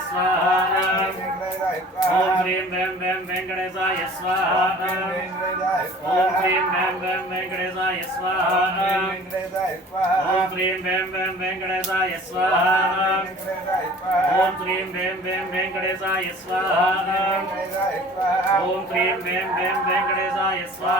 स्वाहा ओम ह्रीं वें वें वेंकटेशाय स्वाहा ओम ह्रीं वें वें वेंकटेशाय स्वाहा ओम ह्रीं वें वें वेंकटेशाय स्वाहा ओम ह्रीं वें वें वेंकटेशाय स्वाहा ओम ह्रीं वें वें वेंकटेशाय स्वाहा